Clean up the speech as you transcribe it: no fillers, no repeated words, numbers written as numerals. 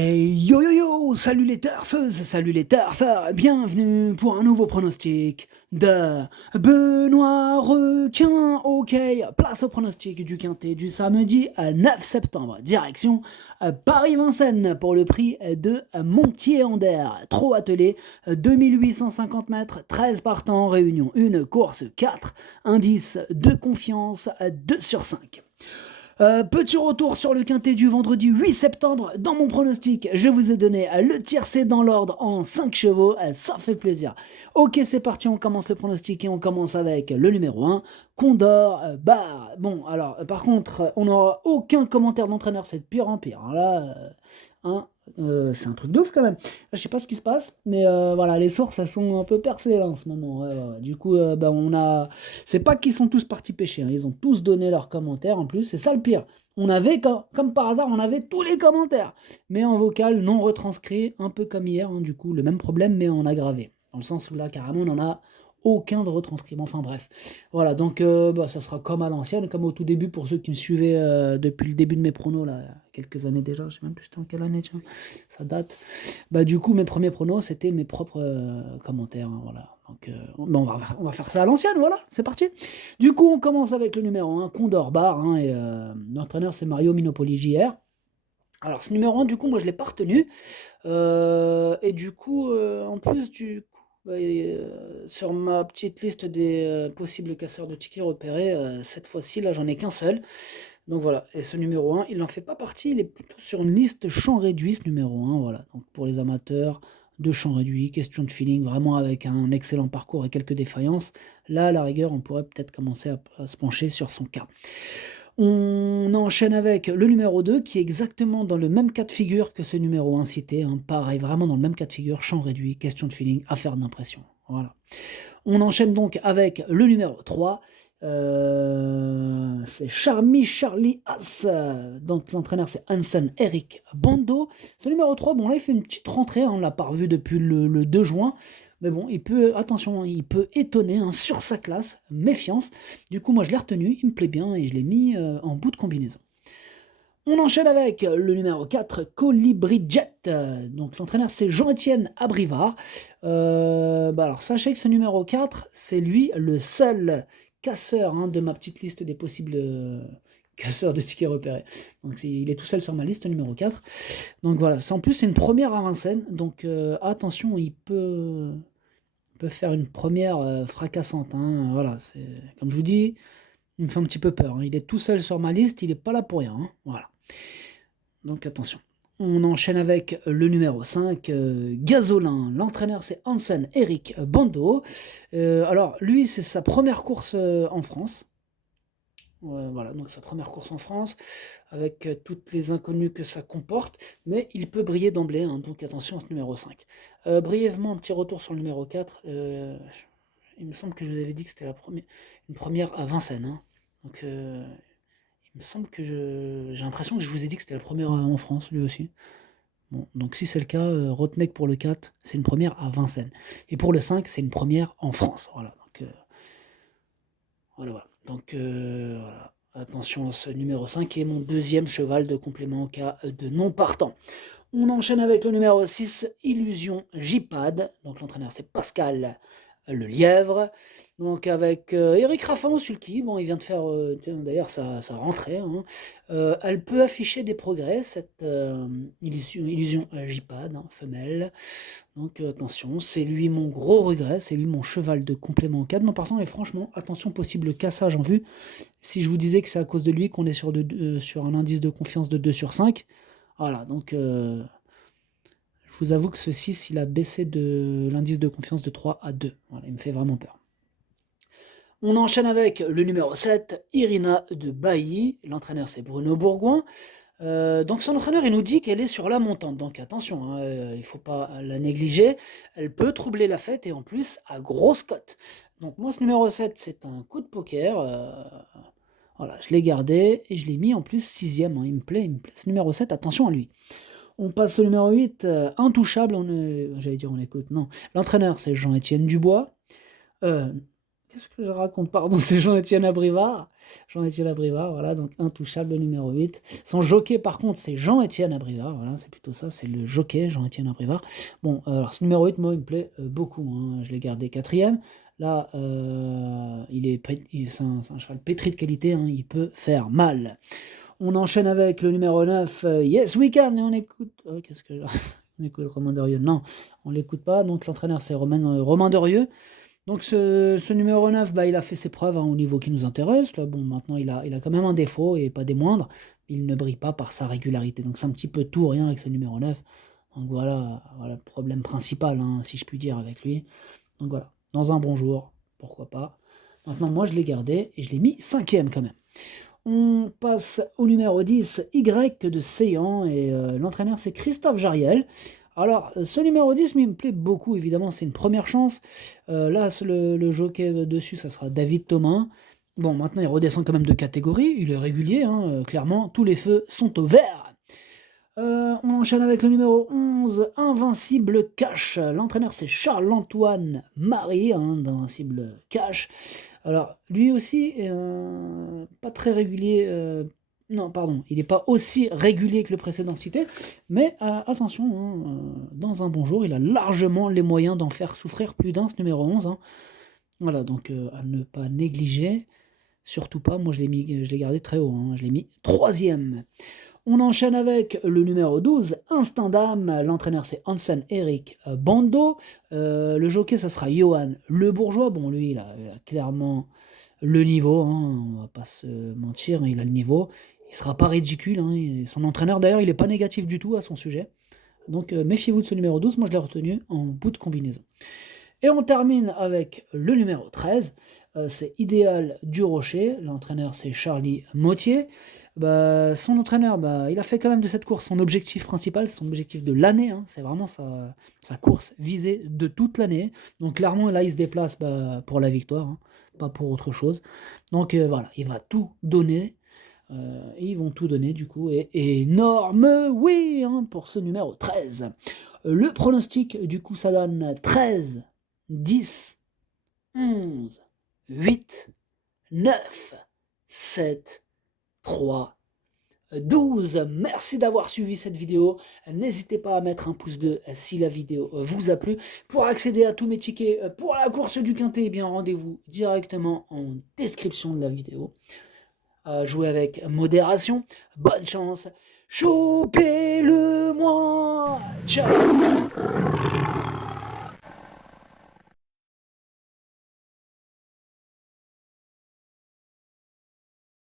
Hey yo yo yo, salut les turfeuses, salut les turfeurs, bienvenue pour un nouveau pronostic de Benoît Requin. Ok, place au pronostic du quintet du samedi 9 septembre, direction Paris-Vincennes pour le prix de Montier-Ander. Trop attelé, 2850 mètres, 13 partants, réunion 1, course 4, indice de confiance 2 sur 5. Petit retour sur le quintet du vendredi 8 septembre. Dans mon pronostic, je vous ai donné le tiercé dans l'ordre en 5 chevaux. Ça fait plaisir. Ok, c'est parti, on commence le pronostic et on commence avec le numéro 1, Condor Bar. Bon, alors, par contre, on n'aura aucun commentaire d'entraîneur, c'est de pire en pire. Là, c'est un truc de ouf quand même. Je sais pas ce qui se passe, mais voilà, les sources elles sont un peu percées là, en ce moment. Ouais. Du coup, on a. C'est pas qu'ils sont tous partis pêcher, hein. Ils ont tous donné leurs commentaires en plus. C'est ça le pire. On avait, comme par hasard, on avait tous les commentaires, mais en vocal non retranscrit, un peu comme hier. Du coup, le même problème, mais en aggravé. Dans le sens où là, carrément, on en a aucun de retranscrit. Enfin bref. Voilà, donc ça sera comme à l'ancienne, comme au tout début pour ceux qui me suivaient depuis le début de mes pronos, là, il y a quelques années déjà. Je sais même plus c'était en quelle année, tiens. Ça date. Du coup, mes premiers pronos, c'était mes propres commentaires. Voilà. Donc, on va faire ça à l'ancienne, voilà, c'est parti. Du coup, on commence avec le numéro 1, Condor Bar, et l'entraîneur, c'est Mario Minopoli JR. Alors, ce numéro 1, du coup, moi, je ne l'ai pas retenu. Et du coup, en plus, sur ma petite liste des possibles casseurs de tickets repérés, cette fois-ci, là, j'en ai qu'un seul. Donc voilà, et ce numéro 1, il n'en fait pas partie, il est plutôt sur une liste champ réduit, ce numéro 1, voilà. Donc pour les amateurs de champ réduit, question de feeling, vraiment avec un excellent parcours et quelques défaillances, là, à la rigueur, on pourrait peut-être commencer à se pencher sur son cas. On enchaîne avec le numéro 2, qui est exactement dans le même cas de figure que ce numéro 1 cité, hein. Pareil, vraiment dans le même cas de figure, champ réduit, question de feeling, affaire d'impression, voilà. On enchaîne donc avec le numéro 3, c'est Charlie As. Donc l'entraîneur c'est Hansen Eric Bando. Ce numéro 3, bon là il fait une petite rentrée, on ne l'a pas revu depuis le 2 juin. Mais bon, attention, il peut étonner sur sa classe, méfiance. Du coup, moi je l'ai retenu, il me plaît bien et je l'ai mis en bout de combinaison. On enchaîne avec le numéro 4, Colibri Jet. Donc l'entraîneur c'est Jean-Étienne Abrivard. Alors sachez que ce numéro 4, c'est lui le seul casseur de ma petite liste des possibles casseurs de tickets repérés. Donc il est tout seul sur ma liste numéro 4. Donc voilà, en plus c'est une première à Vincennes. Donc attention, il peut faire une première fracassante. Voilà, c'est comme je vous dis, il me fait un petit peu peur. Il est tout seul sur ma liste, il n'est pas là pour rien. Voilà. Donc attention. On enchaîne avec le numéro 5, Gazolin. L'entraîneur, c'est Hansen Eric Bando. Alors, lui, c'est sa première course en France. Voilà, donc sa première course en France, avec toutes les inconnues que ça comporte, mais il peut briller d'emblée, donc attention à ce numéro 5. Brièvement, un petit retour sur le numéro 4. Il me semble que je vous avais dit que c'était une première à Vincennes. Donc, il me semble que j'ai l'impression que je vous ai dit que c'était la première en France, lui aussi. Bon, donc si c'est le cas, retenez que pour le 4, c'est une première à Vincennes. Et pour le 5, c'est une première en France. Voilà. Donc, voilà. Donc, voilà. Attention à ce numéro 5 qui est mon deuxième cheval de complément en cas de non partant. On enchaîne avec le numéro 6, Illusion J-Pad. Donc l'entraîneur c'est Pascal Le Lièvre. Donc avec Eric Raffin au sulky. Bon, il vient de faire d'ailleurs sa rentrée. Elle peut afficher des progrès, cette illusion J-Pad, femelle. Donc attention, c'est lui mon gros regret, c'est lui mon cheval de complément en 4. Non, partant, et franchement, attention, possible cassage en vue. Si je vous disais que c'est à cause de lui qu'on est sur un indice de confiance de 2 sur 5, voilà, donc je vous avoue que ce 6, il a baissé de l'indice de confiance de 3 à 2. Voilà, il me fait vraiment peur. On enchaîne avec le numéro 7, Irina de Bailly. L'entraîneur, c'est Bruno Bourgoin. Donc son entraîneur, il nous dit qu'elle est sur la montante. Donc attention, il ne faut pas la négliger. Elle peut troubler la fête et en plus, à grosse cote. Donc moi, ce numéro 7, c'est un coup de poker. Voilà, je l'ai gardé et je l'ai mis en plus 6ème. Il me plaît. Ce numéro 7, attention à lui. On passe au numéro 8, intouchable. J'allais dire on écoute, non. L'entraîneur, c'est Jean-Étienne Dubois. Qu'est-ce que je raconte? Pardon, c'est Jean-Étienne Abrivard. Jean-Étienne Abrivard, voilà, donc intouchable, le numéro 8. Son jockey, par contre, c'est Jean-Étienne Abrivard, voilà, c'est plutôt ça, c'est le jockey, Jean-Étienne Abrivard. Bon, alors ce numéro 8, moi, il me plaît beaucoup, hein, je l'ai gardé quatrième. Là, c'est un cheval pétri de qualité, hein, il peut faire mal. On enchaîne avec le numéro 9, Yes We Can, et on écoute... qu'est-ce que... on écoute Romain Derieux. Non, on l'écoute pas, donc l'entraîneur, c'est Romain Derieux. Donc ce numéro 9, bah, il a fait ses preuves hein, au niveau qui nous intéresse. Là, bon, maintenant, il a quand même un défaut, et pas des moindres. Il ne brille pas par sa régularité. Donc c'est un petit peu tout rien avec ce numéro 9. Donc voilà le problème principal, hein, si je puis dire, avec lui. Donc voilà, dans un bon jour, pourquoi pas. Maintenant, moi, je l'ai gardé, et je l'ai mis 5e quand même. On passe au numéro 10, Y de Seyan, et l'entraîneur, c'est Christophe Jariel. Alors, ce numéro 10, il me plaît beaucoup, évidemment, c'est une première chance. Là, le jockey dessus, ça sera David Thomas. Bon, maintenant, il redescend quand même de catégorie, il est régulier, hein, clairement, tous les feux sont au vert. On enchaîne avec le numéro 11, Invincible Cash. L'entraîneur, c'est Charles-Antoine Marie, hein, d'Invincible Cash. Alors, lui aussi, pas très régulier. Non, pardon, il n'est pas aussi régulier que le précédent cité, mais attention, hein, dans un bon jour, il a largement les moyens d'en faire souffrir plus d'un, ce numéro 11. Hein. Voilà, donc à ne pas négliger, surtout pas, moi je l'ai gardé très haut, hein, je l'ai mis 3e. On enchaîne avec le numéro 12, Instinct d'âme. L'entraîneur, c'est Hansen Eric Bando. Le jockey, ça sera Johan Le Bourgeois. Bon, lui, il a clairement le niveau, hein, on va pas se mentir, hein, il a le niveau. Il sera pas ridicule. Hein, son entraîneur, d'ailleurs, il n'est pas négatif du tout à son sujet. Donc, méfiez-vous de ce numéro 12. Moi, je l'ai retenu en bout de combinaison. Et on termine avec le numéro 13, c'est Idéal du Rocher, l'entraîneur c'est Charlie Mottier. Bah, son entraîneur, bah, il a fait quand même de cette course son objectif principal, son objectif de l'année, hein, c'est vraiment sa course visée de toute l'année. Donc clairement là il se déplace pour la victoire, hein, pas pour autre chose. Donc voilà, il va tout donner. Ils vont tout donner du coup, et énorme oui hein, pour ce numéro 13. Le pronostic du coup ça donne 13, 10, 11, 8, 9, 7, 3, 12. Merci d'avoir suivi cette vidéo. N'hésitez pas à mettre un pouce bleu si la vidéo vous a plu. Pour accéder à tous mes tickets pour la course du Quintet, eh bien rendez-vous directement en description de la vidéo. Jouez avec modération. Bonne chance. Chopez-le-moi. Ciao.